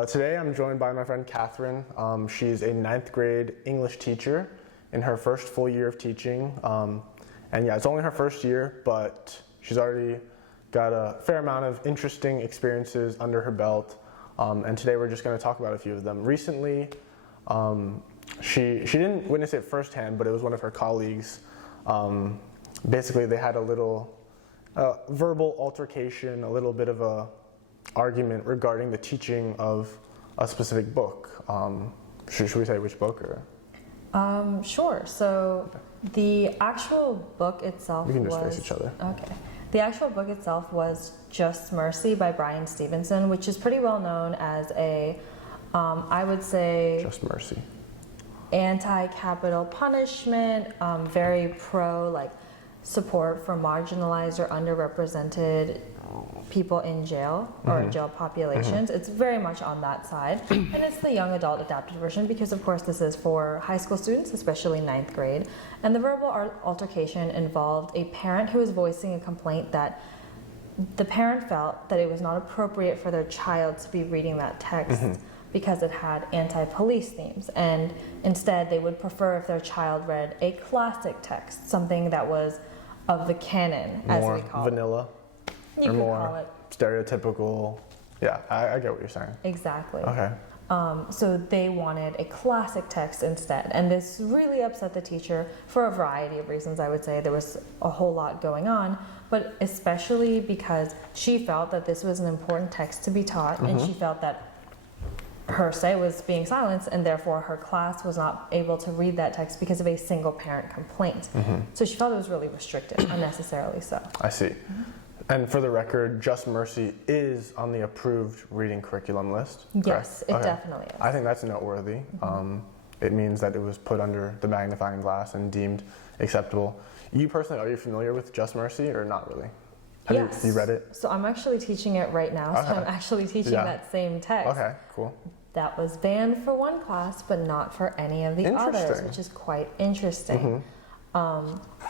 Today I'm joined by my friend Catherine. She's a ninth grade English teacher in her first full year of teaching. And yeah, it's only her first year, but she's already got a fair amount of interesting experiences under her belt. And today we're just going to talk about a few of them. Recently, she didn't witness it firsthand, but it was one of her colleagues. Basically, they had a little verbal altercation, a little bit of a argument regarding the teaching of a specific book. Should we say which book? Or? Sure. So the actual book itself we can just face each other. Okay. The actual book itself was Just Mercy by Brian Stevenson, which is pretty well known as a, I would say, Just Mercy, anti-capital punishment, very pro support for marginalized or underrepresented people in jail or jail populations. It's very much on that side. And it's the young adult adapted version because, of course, this is for high school students, especially ninth grade. And the verbal altercation involved a parent who was voicing a complaint that the parent felt that it was not appropriate for their child to be reading that text because it had anti-police themes. And instead, they would prefer if their child read a classic text, something that was of the canon, as we call vanilla. You or could more call it. Stereotypical. Yeah, I get what you're saying. Exactly. Okay. So they wanted a classic text instead. And this really upset the teacher for a variety of reasons, I would say. There was a whole lot going on, but especially because she felt that this was an important text to be taught, and she felt that her say was being silenced, and therefore her class was not able to read that text because of a single parent complaint. So she felt it was really restricted, unnecessarily so. I see. And for the record, Just Mercy is on the approved reading curriculum list. Yes, correct? It definitely is. I think that's noteworthy. It means that it was put under the magnifying glass and deemed acceptable. You personally, are you familiar with Just Mercy or not really? Have you read it? So I'm actually teaching it right now. So I'm actually teaching that same text. Okay, cool. That was banned for one class, but not for any of the others, which is quite interesting.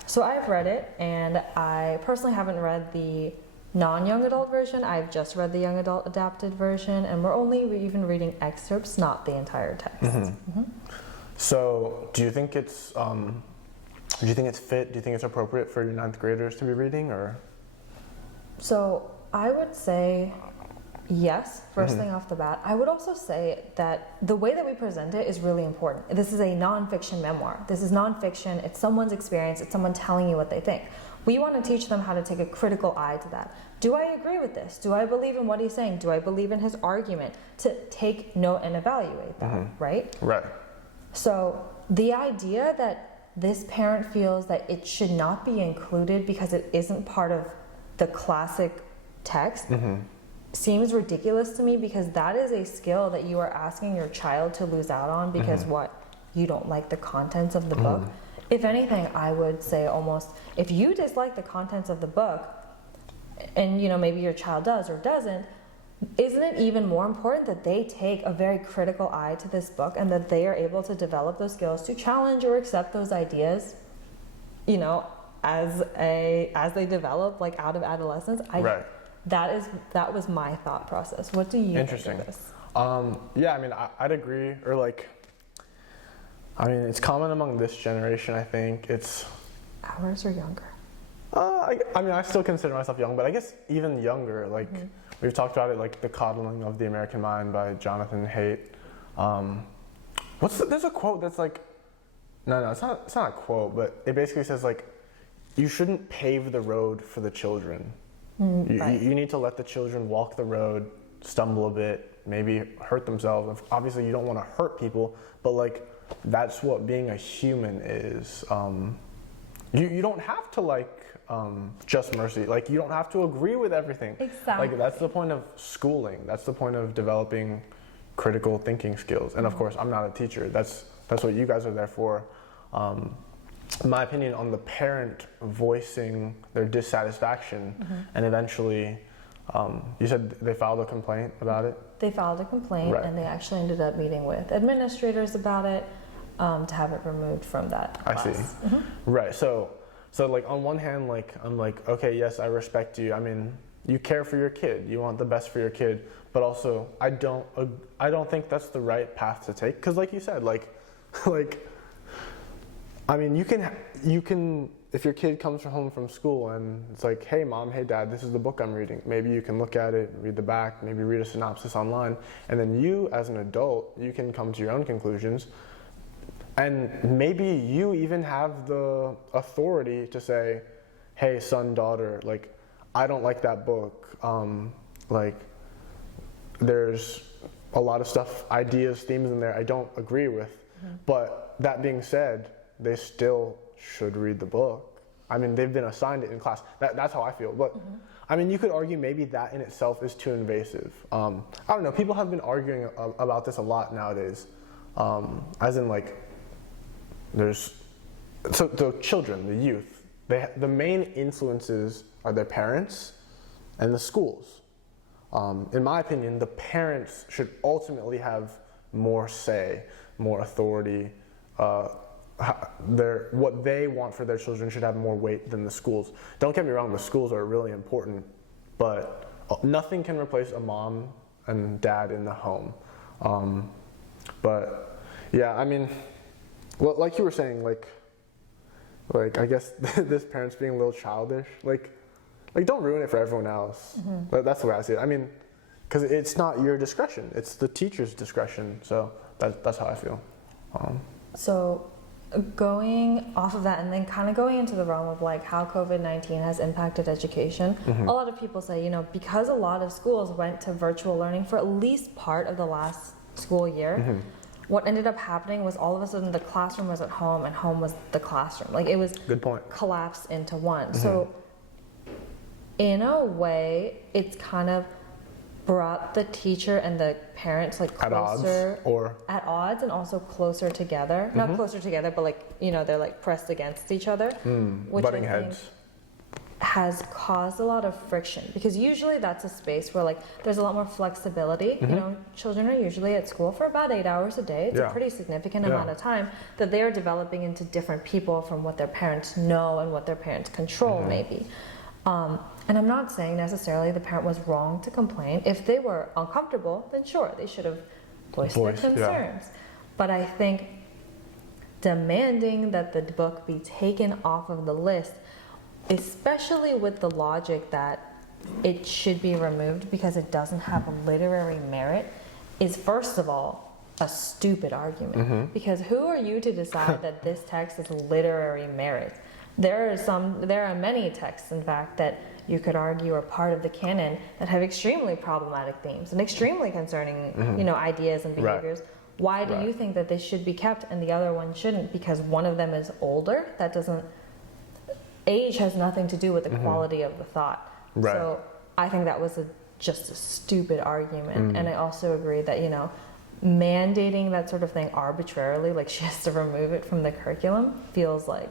So I've read it, and I personally haven't read the non-young adult version. I've just read the young adult adapted version, and we're only even reading excerpts, not the entire text. So do you think it's fit? Do you think it's appropriate for your ninth graders to be reading, or? So I would say yes, first thing off the bat. I would also say that the way that we present it is really important. This is a nonfiction memoir. This is nonfiction. It's someone's experience. It's someone telling you what they think. We want to teach them how to take a critical eye to that. Do I agree with this? Do I believe in what he's saying? Do I believe in his argument? To take note and evaluate that, right? Right. So the idea that this parent feels that it should not be included because it isn't part of the classic text seems ridiculous to me, because that is a skill that you are asking your child to lose out on because you don't like the contents of the book. If anything, I would say almost, if you dislike the contents of the book, and maybe your child does or doesn't, isn't it even more important that they take a very critical eye to this book, and that they are able to develop those skills to challenge or accept those ideas, as they develop out of adolescence? That was my thought process. What do you think of this? Yeah, I mean, I'd agree. Or it's common among this generation. I think it's ours or younger. I still consider myself young, but I guess even younger. We've talked about it, The Coddling of the American Mind by Jonathan Haidt. There's a quote that's no, it's not a quote, but it basically says you shouldn't pave the road for the children. You need to let the children walk the road, stumble a bit, maybe hurt themselves. Obviously, you don't want to hurt people, but that's what being a human is. You don't have to Just Mercy. You don't have to agree with everything. Exactly. That's the point of schooling. That's the point of developing critical thinking skills. And of course, I'm not a teacher. That's what you guys are there for. My opinion on the parent voicing their dissatisfaction, and eventually, you said they filed a complaint about it? They filed a complaint, and they actually ended up meeting with administrators about it to have it removed from that class. I see. Right. So on one hand, I'm okay, yes, I respect you. I mean, you care for your kid, you want the best for your kid, but also I don't think that's the right path to take, because like you said, like I mean, you can if your kid comes home from school and it's like, hey mom, hey dad, this is the book I'm reading, maybe you can look at it, read the back, maybe read a synopsis online, and then you as an adult, you can come to your own conclusions, and maybe you even have the authority to say, hey son, daughter, like I don't like that book, like there's a lot of stuff, ideas, themes in there I don't agree with, but that being said, they still should read the book. I mean, they've been assigned it in class. That's how I feel. But I mean, you could argue maybe that in itself is too invasive. I don't know. People have been arguing about this a lot nowadays. As in, like, there's so the children, the youth. The main influences are their parents and the schools. In my opinion, the parents should ultimately have more say, more authority. What they want for their children should have more weight than the schools. Don't get me wrong, the schools are really important, but nothing can replace a mom and dad in the home. But yeah, I mean, well, like you were saying, like I guess this parent's being a little childish. Like don't ruin it for everyone else. That's the way I see it. I mean, because it's not your discretion; it's the teacher's discretion. So that's how I feel. So going off of that and then kind of going into the realm of like how COVID-19 has impacted education, a lot of people say, because a lot of schools went to virtual learning for at least part of the last school year, what ended up happening was all of a sudden the classroom was at home and home was the classroom. Like it was good point. Collapsed into one. So in a way, it's kind of brought the teacher and the parents like closer at odds and also closer together. Not closer together, but like they're like pressed against each other, which butting heads has caused a lot of friction, because usually that's a space where like there's a lot more flexibility. Children are usually at school for about 8 hours a day. It's a pretty significant amount of time that they are developing into different people from what their parents know and what their parents control maybe. And I'm not saying necessarily the parent was wrong to complain. If they were uncomfortable, then sure, they should have voiced their concerns. But I think demanding that the book be taken off of the list, especially with the logic that it should be removed because it doesn't have literary merit, is first of all a stupid argument. Because who are you to decide that this text is literary merit? There are many texts, in fact, that you could argue are part of the canon that have extremely problematic themes and extremely concerning, ideas and behaviors. Right. Why do you think that they should be kept and the other one shouldn't? Because one of them is older? Age has nothing to do with the quality of the thought. Right. So I think that was just a stupid argument. And I also agree that, mandating that sort of thing arbitrarily, like she has to remove it from the curriculum, feels like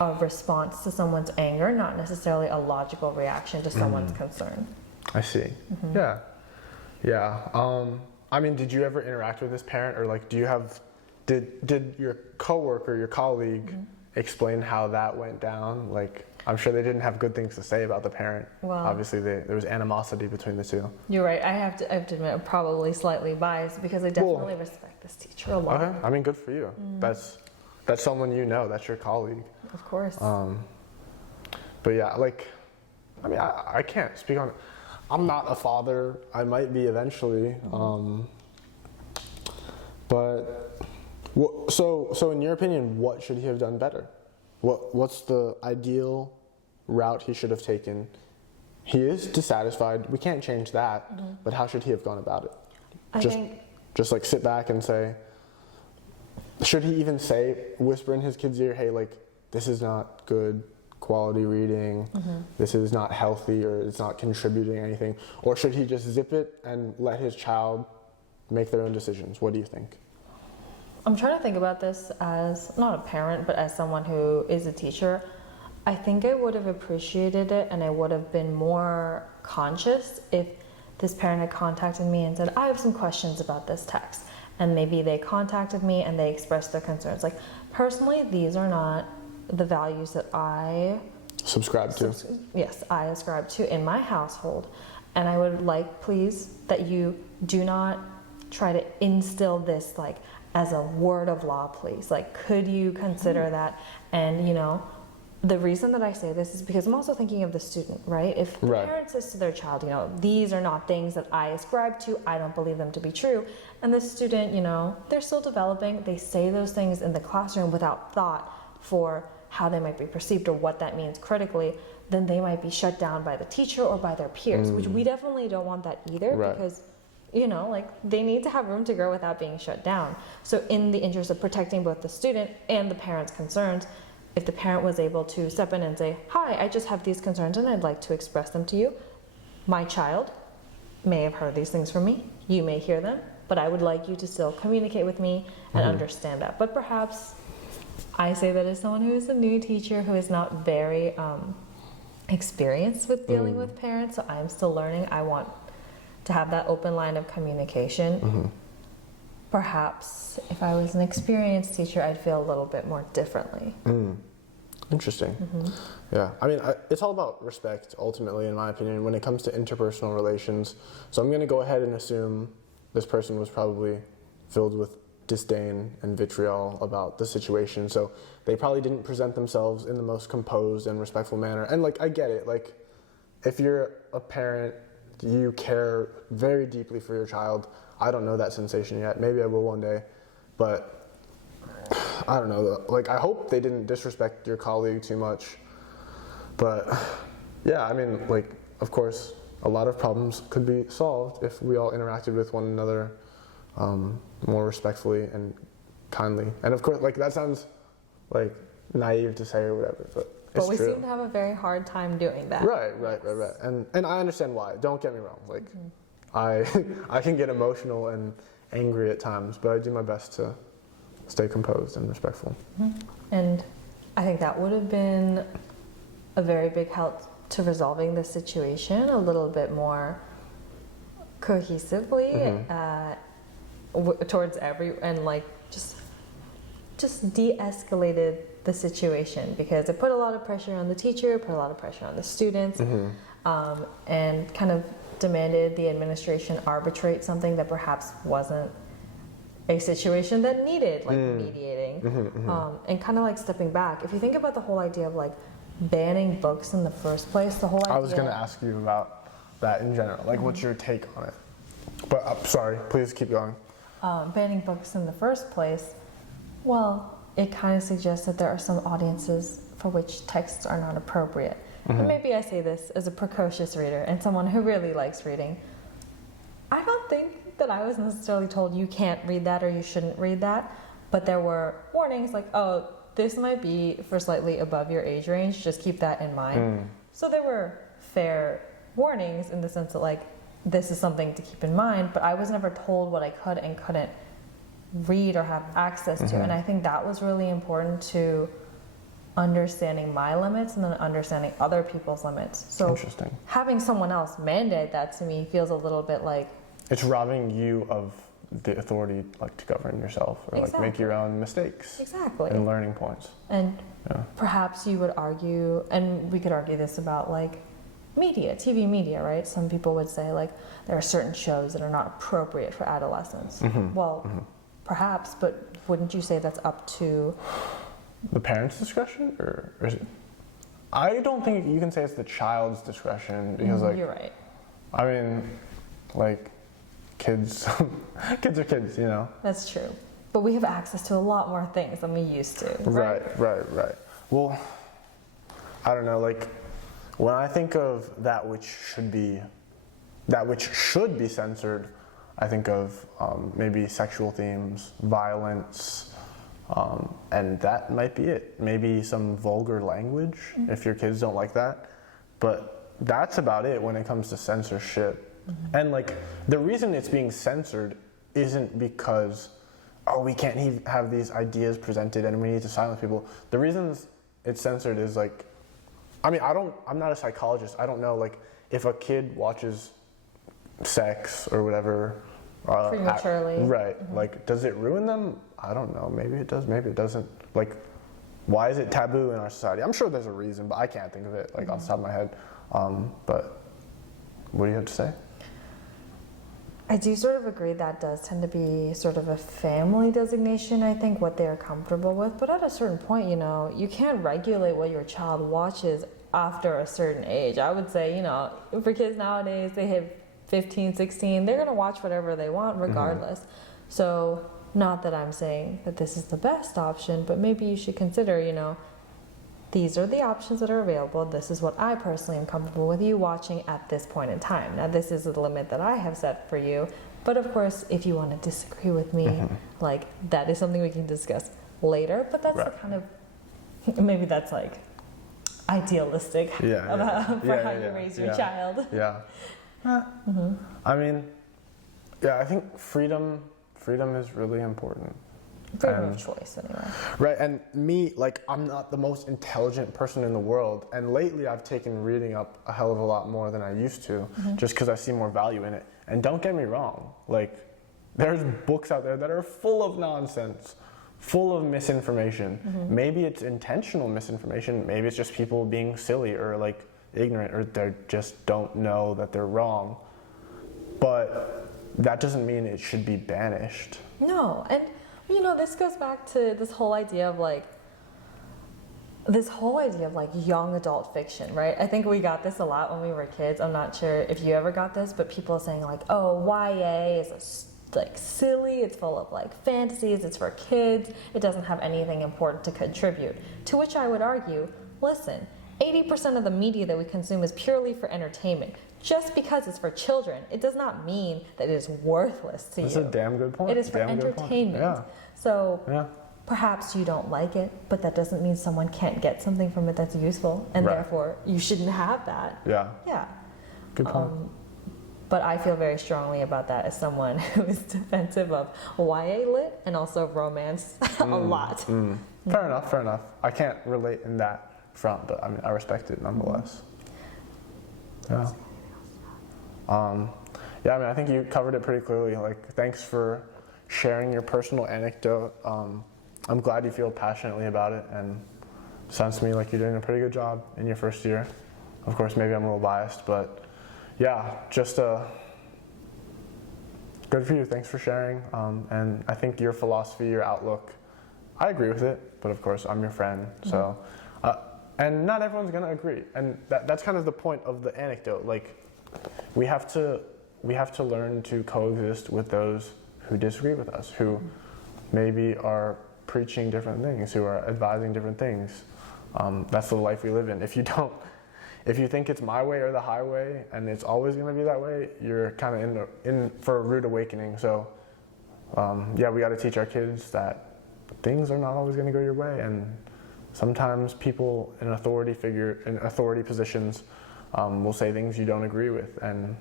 a response to someone's anger, not necessarily a logical reaction to someone's concern. I see. Yeah. I mean, did you ever interact with this parent, or like, did your coworker, your colleague, explain how that went down? Like, I'm sure they didn't have good things to say about the parent. Well, obviously there was animosity between the two. You're right. I have to admit, I'm probably slightly biased because I definitely respect this teacher a lot. Okay. I mean, good for you. That's someone that's your colleague. Of course. But yeah, like, I mean, I can't speak on it. I'm not a father. I might be eventually. But so in your opinion, what should he have done better? What's the ideal route he should have taken? He is dissatisfied. We can't change that. But how should he have gone about it? Just like sit back and say. Should he even whisper in his kid's ear, hey, like, this is not good quality reading, this is not healthy, or it's not contributing anything? Or should he just zip it and let his child make their own decisions? What do you think? I'm trying to think about this as, not a parent, but as someone who is a teacher. I think I would have appreciated it and I would have been more conscious if this parent had contacted me and said, I have some questions about this text. And maybe they contacted me and they expressed their concerns. Like, personally, these are not the values that I subscribe to. Yes, I ascribe to in my household. And I would like, please, that you do not try to instill this like as a word of law, please. Like, could you consider that? And, you know, the reason that I say this is because I'm also thinking of the student, right? If the parent says to their child, you know, these are not things that I ascribe to, I don't believe them to be true. And the student, you know, they're still developing. They say those things in the classroom without thought for how they might be perceived or what that means critically, then they might be shut down by the teacher or by their peers, which we definitely don't want that either, because, you know, like, they need to have room to grow without being shut down. So in the interest of protecting both the student and the parent's concerns, if the parent was able to step in and say, hi, I just have these concerns and I'd like to express them to you. My child may have heard these things from me. You may hear them, but I would like you to still communicate with me and understand that. But perhaps I say that as someone who is a new teacher who is not very experienced with dealing with parents, so I'm still learning. I want to have that open line of communication. Perhaps if I was an experienced teacher, I'd feel a little bit more differently. Interesting. Yeah, I mean, it's all about respect, ultimately, in my opinion, when it comes to interpersonal relations. So I'm going to go ahead and assume this person was probably filled with disdain and vitriol about the situation. So they probably didn't present themselves in the most composed and respectful manner. And, like, I get it. Like, if you're a parent, you care very deeply for your child. I don't know that sensation yet. Maybe I will one day. But I don't know. Like, I hope they didn't disrespect your colleague too much. But yeah, I mean, like, of course, a lot of problems could be solved if we all interacted with one another more respectfully and kindly. And of course, like, that sounds like naive to say or whatever, but it's we true. seem to have a very hard time doing that. Right. And I understand why. Don't get me wrong. Like, I can get emotional and angry at times, but I do my best to stay composed and respectful. And I think that would have been a very big help to resolving the situation a little bit more cohesively towards and like just de-escalated the situation, because it put a lot of pressure on the teacher, put a lot of pressure on the students, and kind of demanded the administration arbitrate something that perhaps wasn't a situation that needed like mediating, and kind of like stepping back. If you think about the whole idea of like banning books in the first place, the whole idea. I was going to ask you about that in general. Like, what's your take on it? But sorry, please keep going. Banning books in the first place, well, it kind of suggests that there are some audiences for which texts are not appropriate. And maybe I say this as a precocious reader and someone who really likes reading. I don't think that I was necessarily told you can't read that or you shouldn't read that, but there were warnings like, oh, this might be for slightly above your age range, just keep that in mind. So there were fair warnings in the sense that like, this is something to keep in mind, but I was never told what I could and couldn't read or have access to. And I think that was really important to understanding my limits and then understanding other people's limits. So Interesting. Having someone else mandate that to me feels a little bit like it's robbing you of the authority, like, to govern yourself or like make your own mistakes and learning points. And perhaps you would argue, and we could argue this about like media, TV media, right? Some people would say like there are certain shows that are not appropriate for adolescents. Well, perhaps, but wouldn't you say that's up to the parents' discretion, or is it? I don't think you can say it's the child's discretion, because like, you're right. I mean, like, kids kids are kids, you know. That's true, but we have access to a lot more things than we used to. Right. Well, I don't know, like, when I think of that which should be censored, I think of maybe sexual themes, violence, and that might be it. Maybe some vulgar language, if your kids don't like that. But that's about it when it comes to censorship. And like, the reason it's being censored isn't because, oh, we can't have these ideas presented and we need to silence people. The reason it's censored is like, I mean, I'm not a psychologist. I don't know, like, if a kid watches sex or whatever, prematurely. Like, does it ruin them? I don't know. Maybe it does, maybe it doesn't. Like, why is it taboo in our society? I'm sure there's a reason, but I can't think of it like off the top of my head. But what do you have to say? I do sort of agree that does tend to be sort of a family designation, I think, what they're comfortable with. But at a certain point, you know, you can't regulate what your child watches after a certain age. I would say, you know, for kids nowadays, they hit 15, 16, they're going to watch whatever they want regardless. So not that I'm saying that this is the best option, but maybe you should consider, you know, these are the options that are available. This is what I personally am comfortable with you watching at this point in time. Now, this is the limit that I have set for you. But of course, if you want to disagree with me, like, that is something we can discuss later. But that's the kind of, maybe that's like idealistic for how you raise your child. I mean, I think freedom is really important. Freedom of choice, anyway. Right, and me, like, I'm not the most intelligent person in the world, and lately I've taken reading up a hell of a lot more than I used to, just because I see more value in it. And don't get me wrong, like, there's books out there that are full of nonsense, full of misinformation. Maybe it's intentional misinformation, maybe it's just people being silly or, like, ignorant, or they just don't know that they're wrong. But that doesn't mean it should be banished. No, and you know, this goes back to this whole idea of like young adult fiction, right? I think we got this a lot when we were kids. I'm not sure if you ever got this, but people saying like, oh, YA is like silly, it's full of like fantasies, it's for kids, it doesn't have anything important to contribute. To which I would argue, listen, 80% of the media that we consume is purely for entertainment. Just because it's for children, it does not mean that it is worthless to you. That's a damn good point. It is for entertainment. So perhaps you don't like it, but that doesn't mean someone can't get something from it that's useful, and therefore you shouldn't have that. Yeah. Good point. But I feel very strongly about that as someone who is defensive of YA lit and also romance a lot. Fair enough. I can't relate in that front, but I mean, I respect it nonetheless. I mean, I think you covered it pretty clearly. Like, thanks for sharing your personal anecdote. I'm glad you feel passionately about it, and it sounds to me like you're doing a pretty good job in your first year. Of course, maybe I'm a little biased, but yeah, just good for you. Thanks for sharing. And I think your philosophy, your outlook, I agree with it, but of course, I'm your friend, so. And not everyone's gonna agree, and that's kind of the point of the anecdote. Like, we have to learn to coexist with those who disagree with us, who maybe are preaching different things, who are advising different things. That's the life we live in. If you think it's my way or the highway, and it's always going to be that way, you're kind of in for a rude awakening. So, we got to teach our kids that things are not always going to go your way, and sometimes people in authority positions will say things you don't agree with, and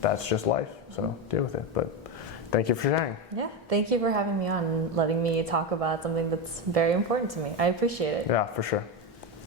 that's just life. So deal with it. But thank you for sharing. Yeah, thank you for having me on and letting me talk about something that's very important to me. I appreciate it. Yeah, for sure.